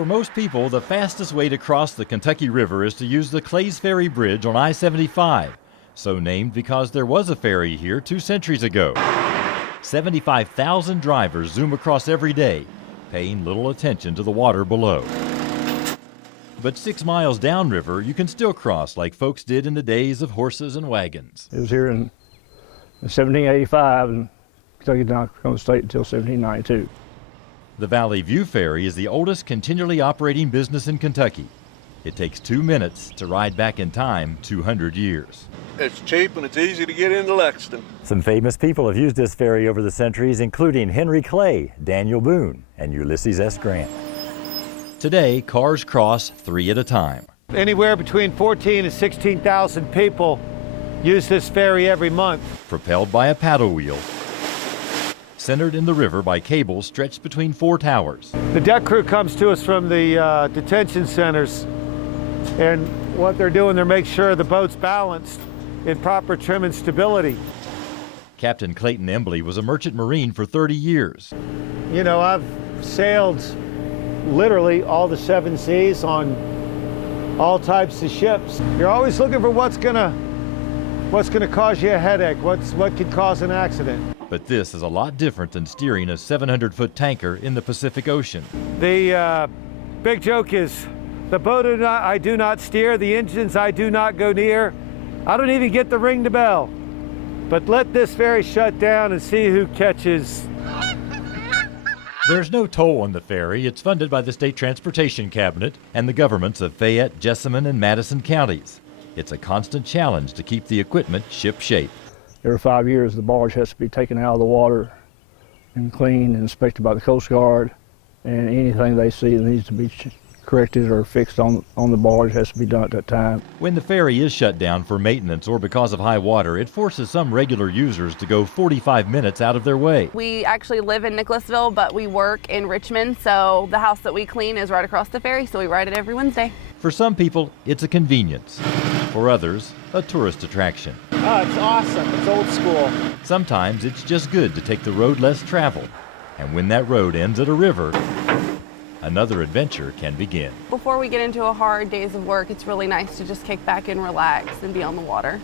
For most people, the fastest way to cross the Kentucky River is to use the Clays Ferry Bridge on I-75, so named because there was a ferry here 2 centuries ago. 75,000 drivers zoom across every day, paying little attention to the water below. But 6 miles downriver, you can still cross like folks did in the days of horses and wagons. It was here in 1785, and Kentucky did not become a state until 1792. The Valley View Ferry is the oldest continually operating business in Kentucky. It takes 2 minutes to ride back in time 200 years. It's cheap and it's easy to get into Lexington. Some famous people have used this ferry over the centuries, including Henry Clay, Daniel Boone, and Ulysses S. Grant. Today, cars cross 3 at a time. Anywhere between 14 and 16,000 people use this ferry every month. Propelled by a paddle wheel, centered in the river by cables stretched between 4 towers. The deck crew comes to us from the detention centers, and what they're doing, they're making sure the boat's balanced in proper trim and stability. Captain Clayton Embley was a merchant marine for 30 years. You know, I've sailed literally all the 7 seas on all types of ships. You're always looking for what's gonna cause you a headache, what could cause an accident. But this is a lot different than steering a 700-foot tanker in the Pacific Ocean. The big joke is, the boat I do not steer, the engines I do not go near. I don't even get to ring the bell. But let this ferry shut down and see who catches. There's no toll on the ferry. It's funded by the State Transportation Cabinet and the governments of Fayette, Jessamine, and Madison counties. It's a constant challenge to keep the equipment ship-shape. Every 5 years, the barge has to be taken out of the water and cleaned and inspected by the Coast Guard, and anything they see that needs to be corrected or fixed on the barge has to be done at that time. When the ferry is shut down for maintenance or because of high water, it forces some regular users to go 45 minutes out of their way. We actually live in Nicholasville, but we work in Richmond, so the house that we clean is right across the ferry, so we ride it every Wednesday. For some people, it's a convenience. For others, a tourist attraction. Oh, it's awesome. It's old school. Sometimes it's just good to take the road less traveled. And when that road ends at a river, another adventure can begin. Before we get into a hard days of work, it's really nice to just kick back and relax and be on the water.